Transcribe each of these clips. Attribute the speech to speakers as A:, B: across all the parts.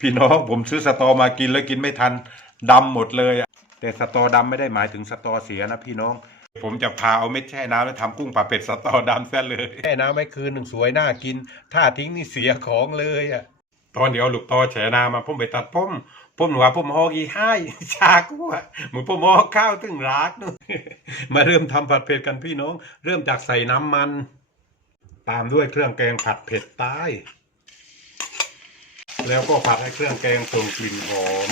A: พี่น้องผมซื้อสตอมากินแล้วกินไม่ทันดำหมดเลยอะแต่สตอดำไม่ได้หมายถึงสตอเสียนะพี่น้อง ผมจะพาเอาเม็ดแช่น้ำแล้วทำกุ้งปลาเป็ดสตอดำซะเลยแช่น้ำไว้คืนหนึ่งสวยน่ากิน ถ้าทิ้งนี่เสียของเลยอะตอนเดียวลูกตอแฉนามาผมไปตัดผมผมหนูว่าผมฮอกอีให้ชากูอะเหมือนผมฮอกข้าวถึงรักนู่นมาเริ่มทำผัดเผ็ดกันพี่น้อง เริ่มจากใส่น้ำมัน ตามด้วยเครื่องแกงผัดเผ็ดใต้ แล้วก็ผัดให้เครื่องแกงส่งกลิ่นหอม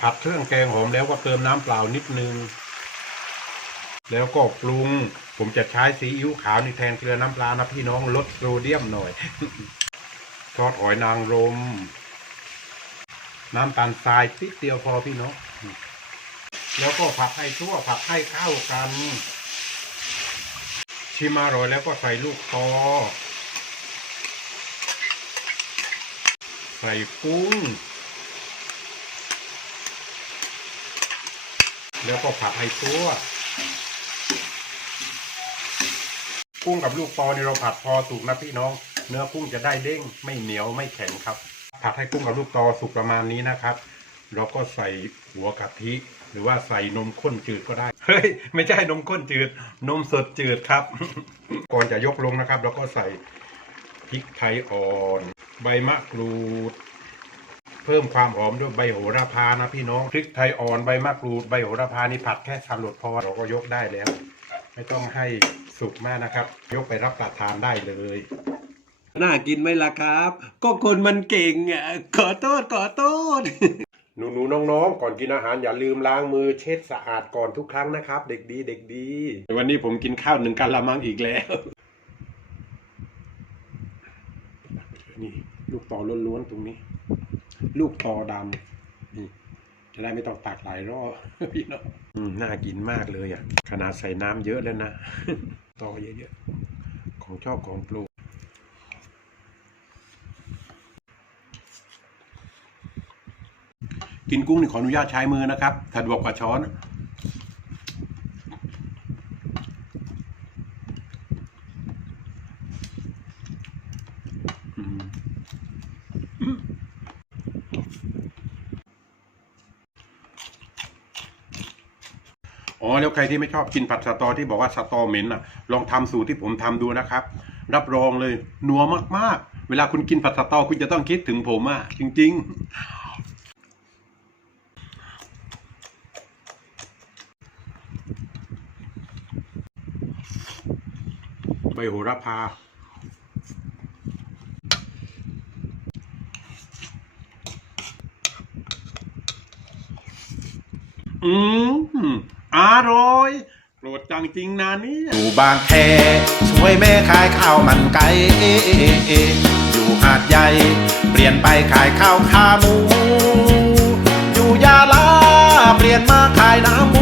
A: ผัดเครื่องแกงหอมแล้วก็เติมน้ำเปล่านิดนึง แล้วก็ปรุง ผมจะใช้ซีอิ๊วขาวนี่แทนเกลือน้ำปลานะพี่น้องลดโซเดียมหน่อยซอสหอยนางรม น้ำตาลทรายติดเดียวพอพี่น้อง แล้วก็ผัดให้ทั่วผัดให้เข้ากัน ชิมอร่อยแล้วก็ใส่ลูกตอ ใส่กุ้ง แล้วก็ผัดให้ตัว กุ้งกับลูกปอนี่เราผัดพอสุกนะพี่น้อง เนื้อกุ้งจะได้เด้ง ไม่เหนียวไม่แข็งครับ ผัดให้กุ้งกับลูกตอสุกประมาณนี้นะครับ เราก็ใส่หัวกะทิ หรือว่าใส่นมข้นจืดก็ได้ เฮ้ย ไม่ใช่นมข้นจืด นมสดจืดครับ ก่อนจะยกลงนะครับ เราก็ใส่พริกไทยอ่อน ใบมะกรูด เพิ่มความหอมด้วยใบโหระพานะพี่น้องพริกไทยอ่อนใบมะกรูดใบโหระพานี่ผัดแค่สามรสพอเราก็ยกได้แล้ว ไม่ต้องให้สุกมากนะครับ ยกไปรับประทานได้เลย
B: น่ากินไหมล่ะครับ ก็คนมันเก่งอะขอโทษขอโทษ
A: หนูหนูน้องๆ ก่อนกินอาหารอย่าลืมล้างมือเช็ดสะอาดก่อนทุกครั้งนะครับ เด็กดีเด็กดี วันนี้ผมกินข้าวหนึ่งกะละมังอีกแล้ว นี่ลูกตอล้วนๆตรงนี้ ลูกตอดำนี่จะได้ไม่ต้องตักหลายรอบพี่น้องน่ากินมากเลยอะ ขนาดใส่น้ำเยอะแล้วนะตอเยอะๆ ของชอบของปรดกินกุ้งนี่ขออนุญาตใช้มือนะครับสะดวกกว่าช้อน อ๋อแล้วใครที่ไม่ชอบกินผัดสตอที่บอกว่าสตอเหม็นอะ ลองทำสูตรที่ผมทำดูนะครับ รับรองเลยนัวมากๆ เวลาคุณกินผัดสตอคุณจะต้องคิดถึงผมอะจริง ๆใบโหระพา อืม อร่อย โปรดจังจริงนานี้
C: อยู่บางแคช่วยแม่ขายข้าวมันไก่อยู่หาดใหญ่ เปลี่ยนไปขายข้าวขาหมู อยู่ยาลาเปลี่ยนมาขายน้ำมู